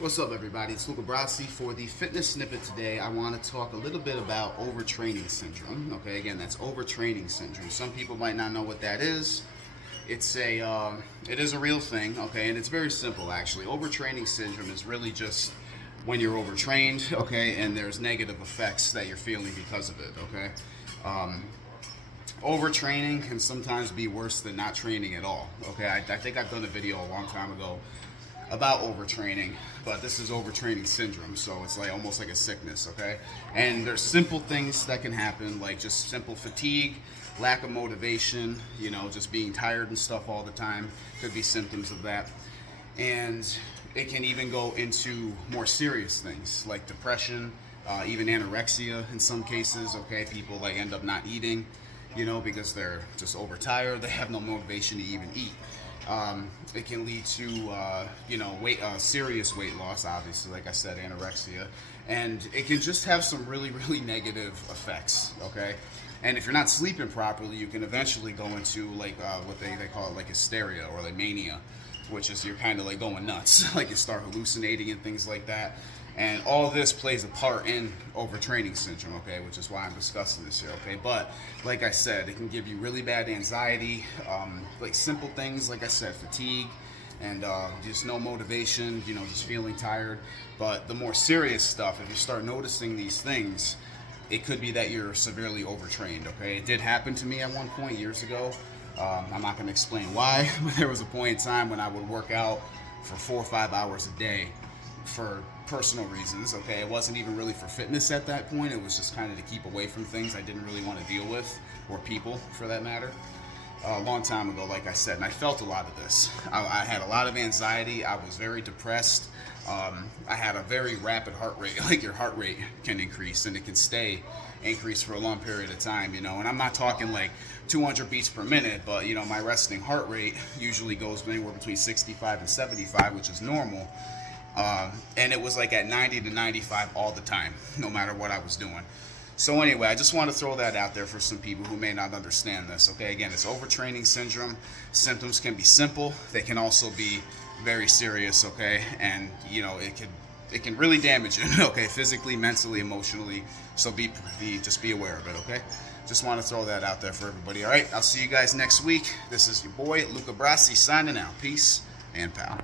What's up, everybody? It's Luca Brasi. For the fitness snippet today, I want to talk a little bit about overtraining syndrome. Okay, again, that's overtraining syndrome. Some people might not know what that is. It is a real thing. Okay, and it's very simple actually. Overtraining syndrome is really just when you're overtrained. Okay, and there's negative effects that you're feeling because of it. Okay. Overtraining can sometimes be worse than not training at all. Okay, I think I've done a video a long time ago about overtraining, but this is overtraining syndrome, so it's like almost like a sickness. Okay, and there's simple things that can happen, like just simple fatigue, lack of motivation, just being tired and stuff all the time could be symptoms of that. And it can even go into more serious things like depression, even anorexia in some cases. Okay, people like end up not eating, because they're just overtired. They have no motivation to even eat. It can lead to, serious weight loss, obviously, like I said, anorexia. And it can just have some really, really negative effects, okay? And if you're not sleeping properly, you can eventually go into, like, what they call it, like, hysteria or, like, mania, which is you're kind of, like, going nuts. Like, you start hallucinating and things like that. And all this plays a part in overtraining syndrome, okay, which is why I'm discussing this here, okay? But like I said, it can give you really bad anxiety, like simple things, like I said, fatigue, and just no motivation, just feeling tired. But the more serious stuff, if you start noticing these things, it could be that you're severely overtrained, okay? It did happen to me at one point years ago. I'm not going to explain why, but there was a point in time when I would work out for 4 or 5 hours a day for personal reasons. Okay, it wasn't even really for fitness at that point. It was just kind of to keep away from things I didn't really want to deal with, or people for that matter. A long time ago, like I said, and I felt a lot of this. I had a lot of anxiety. I was very depressed. I had a very rapid heart rate. Like your heart rate can increase, and it can stay increased for a long period of time, and I'm not talking like 200 beats per minute, but my resting heart rate usually goes anywhere between 65 and 75, which is normal. And it was like at 90 to 95 all the time, no matter what I was doing. So anyway, I just want to throw that out there for some people who may not understand this. Okay, again, it's overtraining syndrome. Symptoms can be simple. They can also be very serious. Okay, and it can really damage you. Okay, physically, mentally, emotionally. So just be aware of it. Okay, just want to throw that out there for everybody. All right, I'll see you guys next week. This is your boy Luca Brasi signing out. Peace and power.